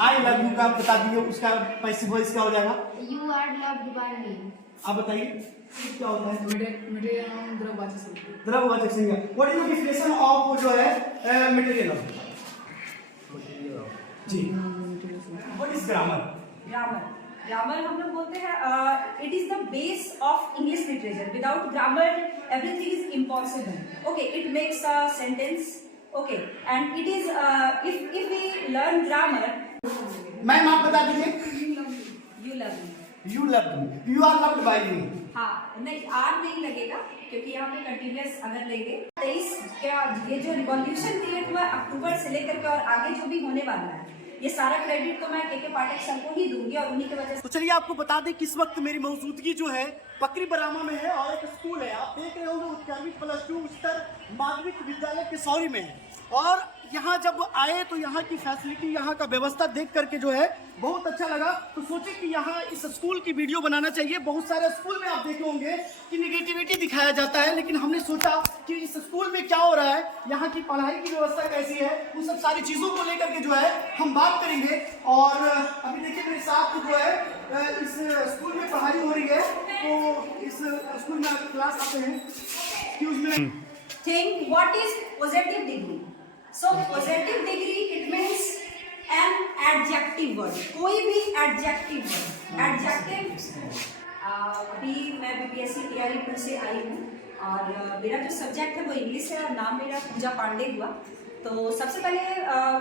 I love you का बता दीजिए, उसका पैसिव वॉइस क्या हो जाएगा? You are loved by me. आप बताइए क्या होता है? द्रववाचक संज्ञा। What is the definition of जो है मटेरियल ऑफ? जी, व्हाट इज ग्रामर? ग्रामर हम लोग बोलते हैं it is the base of English literature. Without grammar everything is impossible. Okay, it makes a sentence. Okay, and it is if we learn grammar. Ma'am आप बता दीजिए। You love me. You love me, you are loved by me. हाँ, नहीं are नहीं लगेगा क्योंकि यहाँ पे कंटिन्यूअस अगर लेंगे 23 क्या ये जो रिवॉल्यूशन क्रिएट हुआ अक्टूबर से लेकर के और आगे जो भी होने वाला है, ये सारा क्रेडिट तो मैं के पाठक सर को ही दूंगी और उन्हीं की वजह से। तो चलिए आपको बता दें किस वक्त मेरी मौजूदगी जो है पकरी बरामा में है और एक स्कूल है, आप देख रहे होंगे उत्तरवी प्लस 2 उच्चतर माध्यमिक विद्यालय किशोरी में है। और यहाँ जब आए तो यहाँ की फैसिलिटी, यहाँ का व्यवस्था देख करके जो है बहुत अच्छा लगा। तो सोचे कि यहाँ इस स्कूल की वीडियो बनाना चाहिए। बहुत सारे स्कूल में आप देखे होंगे कि निगेटिविटी दिखाया जाता है, लेकिन हमने सोचा कि इस स्कूल में क्या हो रहा है, यहाँ की पढ़ाई की व्यवस्था कैसी है, उन सब सारी चीज़ों को लेकर के जो है हम बात करेंगे। और अभी देखिए मेरे साथ जो है इस स्कूल में पढ़ाई हो रही है, तो इस स्कूल में क्लास आते हैं। Excuse me, think what is positive degree. So positive degree it means an adjective word, कोई भी एडजेक्टिव वर्ड। एडजेक्टिव अभी मैं बीपीएससी तैयारी 2 से आई हूँ और मेरा जो सब्जेक्ट है वो इंग्लिश है और नाम मेरा पूजा पांडे हुआ। तो सबसे पहले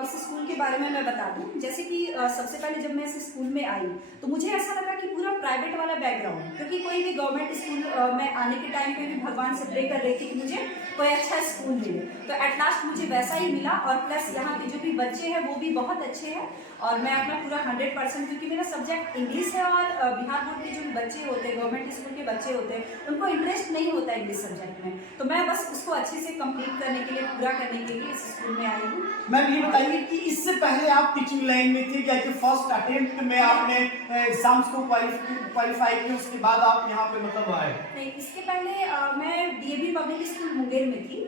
इस स्कूल के बारे में मैं बता दूं, जैसे कि सबसे पहले जब मैं इस स्कूल में आई तो मुझे ऐसा लगा कि पूरा प्राइवेट वाला बैकग्राउंड, क्योंकि कोई भी गवर्नमेंट स्कूल में आने के टाइम पे भी भगवान से प्रे कर रही थी कि मुझे कोई अच्छा स्कूल मिले, तो एट लास्ट मुझे वैसा ही मिला। और प्लस यहाँ के जो भी बच्चे हैं वो भी बहुत अच्छे हैं और मैं अपना पूरा 100%, क्योंकि मेरा सब्जेक्ट इंग्लिश है और बिहार बोर्ड के जो भी बच्चे होते हैं, गवर्नमेंट स्कूल के बच्चे होते हैं, उनको इंटरेस्ट नहीं होता इंग्लिश सब्जेक्ट में, तो मैं बस उसको अच्छे से कंप्लीट करने के लिए, पूरा करने के लिए इस स्कूल में आई हूँ। मैम ये बताइए कि इससे पहले आप टीचिंग लाइन में थे क्या, कि फर्स्ट अटेम्प्ट में आपने एग्जाम्स को क्वालिफाई किया उसके बाद आप यहाँ पे मतलब आए? नहीं, इसके पहले मैं डीएवी पब्लिक स्कूल मुंगेर में थी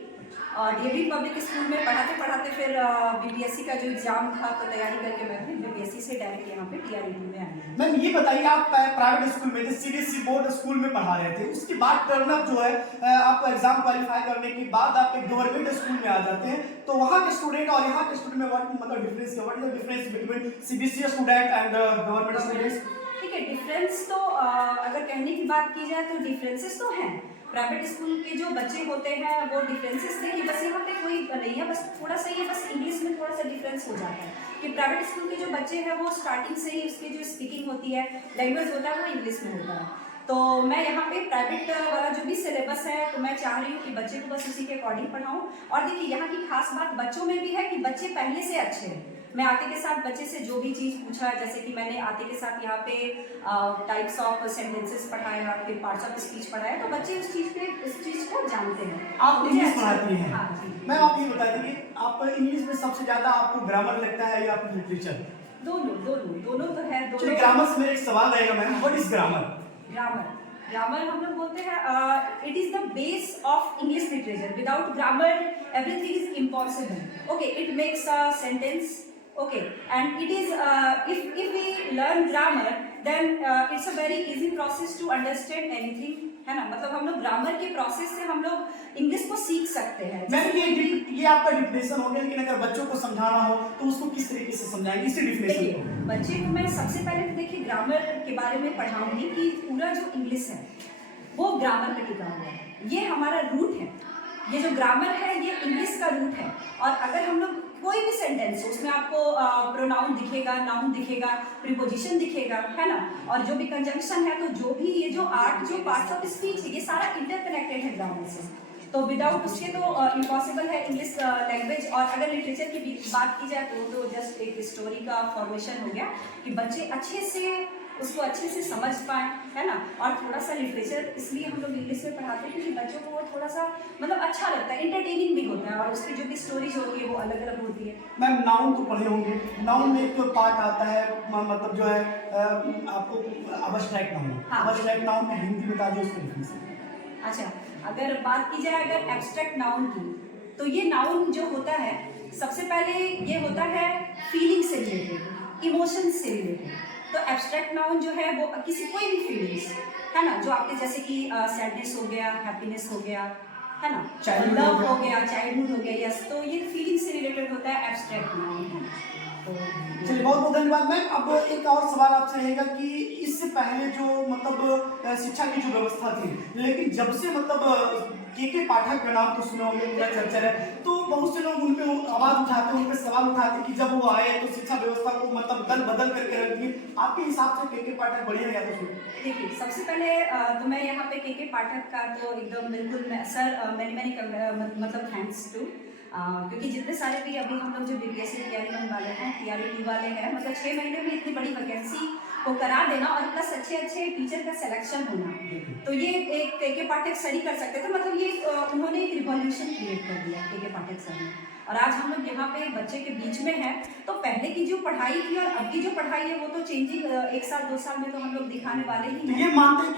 और डीएवी पब्लिक स्कूल में पढ़ाते पढ़ाते फिर बीपीएससी का जो एग्जाम था तो तैयारी करके मैं फिर बीपीएससी से डायरेक्ट यहाँ पे टीआरई में आई। मैम ये बताइए आप प्राइवेट स्कूल में थे, सीबीएसई बोर्ड स्कूल में पढ़ा रहे थे, उसके बाद टर्न अप जो है आप एग्जाम क्वालिफाई करने के बाद आप एक गवर्नमेंट स्कूल में आ जाते हैं, तो वहाँ के स्टूडेंट और यहाँ के स्टूडेंट में मतलब डिफरेंस क्या, what is the difference between CBSE student and government students? ठीक है, डिफरेंस तो अगर कहने की बात की जाए तो डिफरेंसेस तो हैं। प्राइवेट स्कूल के जो बच्चे होते हैं वो डिफरेंसेस नहीं, बस यहाँ पे कोई नहीं है, बस थोड़ा सा ये बस इंग्लिश में थोड़ा सा डिफरेंस हो जाता है कि प्राइवेट स्कूल के जो बच्चे हैं वो स्टार्टिंग से ही उसकी जो स्पीकिंग होती है, लैंग्वेज होता है, वो इंग्लिश में होता है। तो मैं यहाँ पे प्राइवेट वाला जो भी सिलेबस है तो मैं चाह रही हूँ कि बच्चे को बस उसी के अकॉर्डिंग पढ़ाऊँ। और देखिए यहाँ की खास बात बच्चों में भी है कि बच्चे पहले से अच्छे हैं। मैं आते के साथ बच्चे से जो भी चीज़ पूछा, जैसे कि मैंने आते के साथ यहाँ पे टाइप्स ऑफ सेंटेंसेस पढ़ाया, फिर पार्ट्स ऑफ स्पीच पढ़ाया, तो बच्चे उस चीज़ को जानते हैं। आप इंग्लिश पढ़ाती हैं? हाँ जी। मैम आप ये बता दीजिए, आप इंग्लिश में सबसे ज्यादा आपको ग्रामर लगता है या आपको लिटरेचर? दोनों तो है। दोनों ग्रामर से मेरा एक सवाल रहेगा ma'am, what is grammar? Grammar हम लोग बोलते हैं it is the base of English literature. Without grammar everything is impossible. Okay, it makes a sentence. Okay, and it is if we learn grammar then it's a very easy process to understand anything, है ना। मतलब हम लोग grammar के process से हम लोग English को सीख सकते हैं। मैम ये आपका डिफिनेशन हो गया, लेकिन अगर बच्चों को समझाना हो तो उसको किस तरीके से समझाएंगे इसी डिफिनेशन को? बच्चे को मैं सबसे पहले देखिए ग्रामर के बारे में पढ़ाऊंगी कि पूरा जो इंग्लिश है वो ग्रामर पे टिका हुआ है, ये हमारा रूट है। ये जो ग्रामर है ये इंग्लिश का रूट है। और अगर हम लोग कोई भी सेंटेंस उसमें आपको प्रोनाउन दिखेगा, नाउन दिखेगा, प्रीपोजिशन दिखेगा, है ना, और जो भी कंजंक्शन है, तो जो भी ये जो जो पार्ट्स ऑफ स्पीच है ये सारा इंटरकनेक्टेड है ग्रामर से। तो विदाउट उसके तो इम्पॉसिबल है इंग्लिश लैंग्वेज। और अगर लिटरेचर की बात की जाए तो जस्ट एक स्टोरी का फॉर्मेशन हो गया कि बच्चे उसको अच्छे से समझ पाएं, है ना। और थोड़ा सा लिटरेचर इसलिए हम लोग इंग्लिश में पढ़ाते हैं क्योंकि बच्चों को वो थोड़ा सा मतलब अच्छा लगता है, इंटरटेनिंग भी होता है और उसकी जो भी स्टोरीज होती है वो अलग अलग होती है। मैम नाउन तो पढ़े होंगे, नाउन में एक पार्ट आता है मतलब जो है आपको अबस्ट्रैक्ट नाउन। हाँ। अबस्ट्रैक्ट नाउन में हिंदी बता दिए उसको डिफरेंस। अच्छा, अगर बात की जाए अगर एब्स्ट्रैक्ट नाउन की, तो ये नाउन जो होता है सबसे पहले ये होता है फीलिंग से रिलेटेड। इमोशन से रिलेटेड। तो एब्स्ट्रैक्ट नाउन जो है वो किसी कोई भी फीलिंग्स है ना, जो आपके जैसे कि सैडनेस हो गया, हैप्पीनेस हो गया, है ना, Childhood लव हो गया। हो गया, चाइल्डहुड हो गया, यस, तो ये फीलिंग से रिलेटेड होता है एब्स्ट्रैक्ट नाउन, है ना। चलिए बहुत बहुत धन्यवाद मैम। अब एक और सवाल आपसे रहेगा कि इससे पहले जो मतलब शिक्षा की जो व्यवस्था थी, लेकिन जब से मतलब के पाठक का नाम तो सुने होंगे, पूरा चर्चा है, तो बहुत से लोग उन पे आवाज उठाते हैं, उन पे सवाल उठाते हैं कि जब वो आए तो शिक्षा व्यवस्था को मतलब दल बदल करके रख दी। आपके हिसाब से के पाठक बढ़िया या तो देखिए, सबसे पहले तो मैं यहाँ पे के पाठक का तो एकदम बिल्कुल सर मैंने मतलब थैंक्स टू, क्योंकि जितने सारे भी अभी हम लोग जो बीपीएससी तैयारी करने वाले हैं, TRET वाले हैं, मतलब 6 महीने में इतनी बड़ी वैकेंसी को करा देना और प्लस अच्छे अच्छे टीचर का सिलेक्शन होना, तो ये एक के पाठक सर ही कर सकते थे। मतलब ये उन्होंने एक रिवॉल्यूशन क्रिएट कर दिया के पाठक सर ने। और आज हम लोग यहाँ पे बच्चे के बीच में हैं, तो पहले की जो पढ़ाई थी और अब की जो पढ़ाई है वो तो चेंजिंग 1 साल 2 साल में तो हम लोग दिखाने वाले ही हैं। ये मानते हैं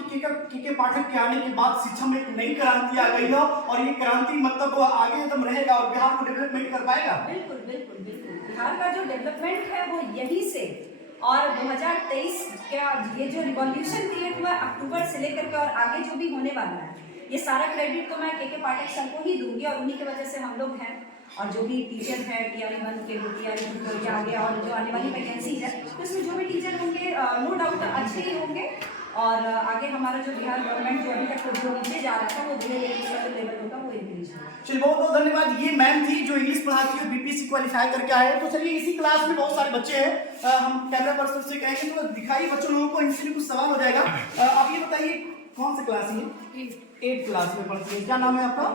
कि के पाठक के आने के बाद शिक्षा में एक नई क्रांति आ गई है और ये क्रांति मतलब आगे एकदम रहेगा और बिहार को डेवलपमेंट कर पाएगा। बिल्कुल बिल्कुल बिल्कुल, बिहार का जो डेवलपमेंट है वो यहीं से, और 2023 का ये जो रिवॉल्यूशन क्रिएट हुआ अक्टूबर से लेकर के और आगे जो भी होने वाला है, ये सारा क्रेडिट तो मैं के पाठक सर को ही दूंगी, और उन्हीं की वजह से हम लोग हैं। और जो भी टीचर है TRE1 के, TRE2 के आगे और जो आने वाली वैकेंसी है, तो इसमें जो भी टीचर होंगे नो डाउट अच्छे ही होंगे, और आगे हमारा जो बिहार गवर्नमेंट जो अभी तक जो नीचे जा रहा था वो धीरे धीरे इसका जो लेवल होगा वो इंक्रीज होगा। चलिए बहुत बहुत धन्यवाद। ये मैम थी जो इंग्लिश पढ़ाती है, बीपीएससी क्वालिफाई करके आए। तो चलिए इसी क्लास में बहुत सारे बच्चे हैं, हम कैमरा पर्सन से कहेंगे तो दिखाइए बच्चों लोगों को, इनसे कुछ सवाल हो जाएगा। आप ये बताइए कौन सी क्लास है? 8th क्लास में पढ़ती है। क्या नाम है आपका?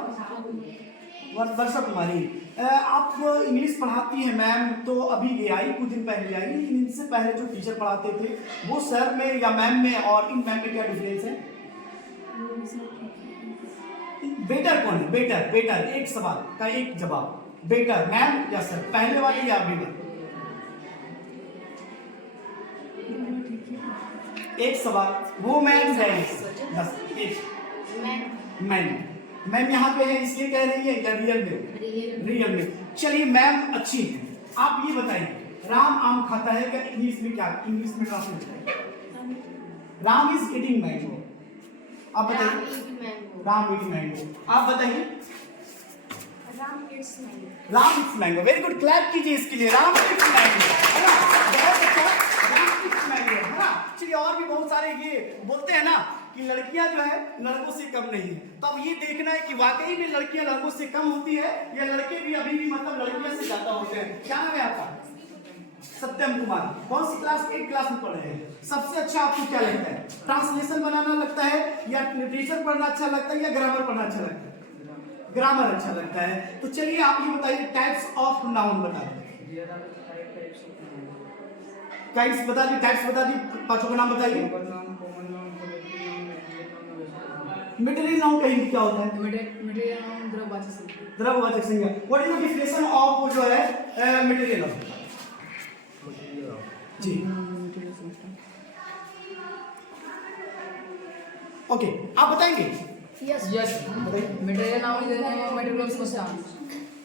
वर्षा कुमारी। आप इंग्लिश पढ़ाती हैं मैम, तो अभी आई कुछ दिन पहले आई, लेकिन इनसे पहले जो टीचर पढ़ाते थे वो सर में या मैम में और इन मैम में क्या डिफरेंस है? बेटर कौन है? बेटर बेटर एक सवाल का एक जवाब, बेटर मैम या सर, पहले वाली या बेटर? एक सवाल, वो मैम है बस एक मैम। मैम यहाँ पे है इसलिए कह रही है या रियल में? रियल में। चलिए मैम अच्छी है। आप ये बताइए राम आम खाता है क्या? इंग्लिश में क्या, इंग्लिश में ट्रांसलेट है? Ram is eating mango. आप बताइए। Ram is mango. आप बताइए। Ram is mango. Very good, clap कीजिए इसके लिए। राम इज मैंगो, है ना? बहुत अच्छा, राम इज मैंगो, है ना? चलिए और भी बहुत सारे ये बोलते हैं ना कि लड़कियां जो है लड़कों से कम नहीं है, तो अब ये देखना है कि वाकई में लड़कियां लड़कों से कम होती है या लड़के भी अभी भी मतलब लड़कियों से ज्यादा होते हैं। क्या नाम है आपका? सत्यम कुमार। कौन सी क्लास? 8th क्लास में पढ़ रहे हैं। सबसे अच्छा आपको क्या लगता है? ट्रांसलेशन बनाना लगता है या लिटरेचर पढ़ना अच्छा लगता है या ग्रामर पढ़ना अच्छा लगता है? ग्रामर अच्छा लगता है। तो चलिए आप ये बताइए टाइप्स ऑफ नाउन बता दीजिए। टाइप्स बता दी, टाइप्स बता दी, पांचों का नाम बताइए। मटेरियल नाउन का हिंदी क्या होता है? मटेरियल नाउन द्रववाचक संज्ञा। What is the definition of जो है मटेरियल नाउन? जी ओके, आप बताएंगे? Yes material noun is name of material substance.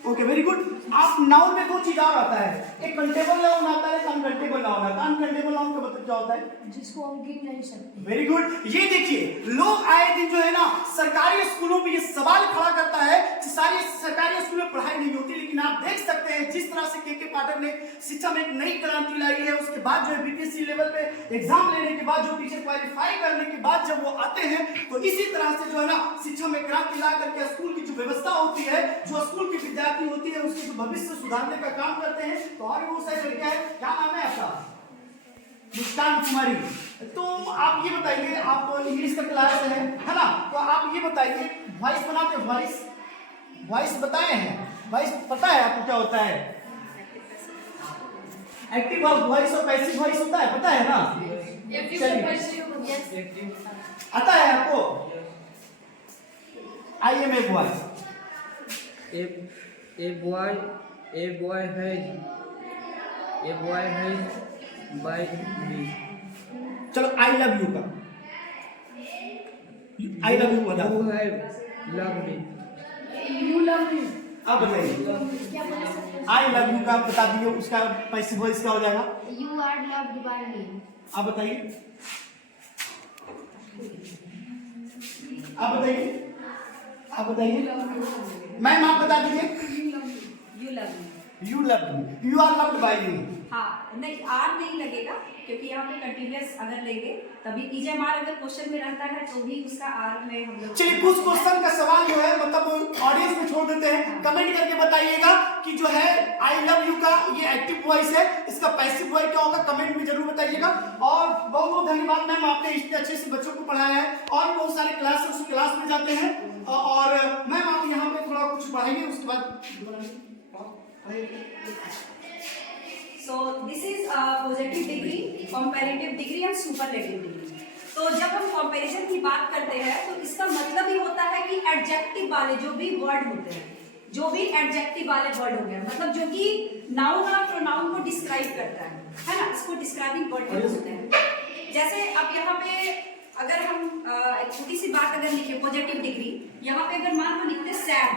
Okay very good. आप नाउन में दो चीज और आता है, एक कंटेबल नाउन आता है, अनकंटेबल नाउन आता है। अनकंटेबल नाउन का मतलब क्या होता है? जिसको हम गिन नहीं सकते। Very good. ये देखिए लोग आए दिन जो है ना सरकारी स्कूलों में ये सवाल खड़ा करता है कि सारी सरकारी स्कूलों में पढ़ाई नहीं होती, लेकिन आप देख सकते हैं जिस तरह से के पाठक ने शिक्षा में एक नई क्रांति लाई है, उसके बाद जो है बीपीएससी लेवल पे एग्जाम लेने के बाद जो टीचर क्वालिफाई करने के बाद जब वो आते हैं तो इसी तरह से जो है ना शिक्षा में क्रांति ला करके स्कूल की जो व्यवस्था होती है, जो स्कूल की विद्यार्थी होती है, उसके जो भविष्य सुधारने का काम करते हैं। तो और वो सारी लड़कियां है। क्या नाम है आपका? मुस्कान कुमारी। तो आप ये बताइए, आप इंग्लिश का क्लास है ना, तो आप ये बताइए वॉइस बनाते हैं, वॉइस वॉइस बताए हैं, वॉइस पता है आपको क्या होता है? एक्टिव वॉइस और पैसिव वॉइस होता है, पता है ना? आता है आपको? I am a boy. A boy has by me. चलो आई लव यू का आई लव यू बता। You have loved me. You love me. आप बताइए। क्या बोले सर? आई लव यू का बता दिए, उसका पैसिव वॉइस क्या हो जाएगा? You are loved by me. आप बताइए, आप बताइए, आप बताइए मैम, आप बता दीजिए। You love me. You love me, you are loved by me. हाँ, नहीं आर नहीं लगेगा क्योंकि यहाँ पे कंटिन्यूअस अगर लेंगे तभी EJMR अगर क्वेश्चन में रहता है तो भी उसका आर में हम लोग। चलिए कुछ क्वेश्चन का सवाल जो है मतलब ऑडियंस में छोड़ देते हैं, कमेंट करके बताइएगा कि जो है आई लव यू का ये एक्टिव वॉइस है, इसका पैसिव वॉइस क्या होगा, कमेंट में जरूर बताइएगा। और बहुत बहुत धन्यवाद मैम, आपने इतने अच्छे से बच्चों को पढ़ाया है और बहुत सारे क्लास में जाते हैं। और मैम आप यहाँ पे थोड़ा कुछ पढ़ाइए, उसके बाद So this is positive degree, comparative degree and superlative degree. तो जब हम कंपैरिजन की बात करते हैं तो इसका मतलब ही होता है कि एडजेक्टिव वाले जो भी वर्ड होते हैं, जो भी एडजेक्टिव वाले वर्ड हो गया, मतलब जो कि नाउन और प्रोनाउन को डिस्क्राइब करता है ना, इसको डिस्क्राइबिंग वर्ड बोलते हैं। जैसे अब यहाँ पे अगर हम एक छोटी सी बात अगर लिखे पॉजिटिव डिग्री, यहाँ पे अगर मान लो लिखते सैड,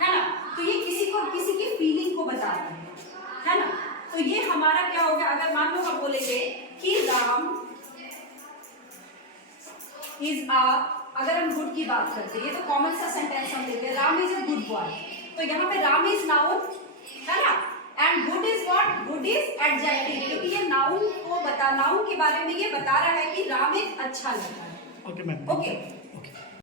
है ना, तो ये किसी की फीलिंग को बता रहा है ना। तो ये हमारा क्या हो गया, अगर मान लो हम बोलेंगे कि राम इज अगर हम गुड की बात करते हैं, ये तो कॉमन सा सेंटेंस हम लेते हैं, Ram is a good boy, तो यहाँ पे राम इज नाउन, है ना, and good is what, good is adjective, क्योंकि ये नाउन के बारे में ये बता रहा है कि राम एक अच्छा लड़का है। Okay ma'am, okay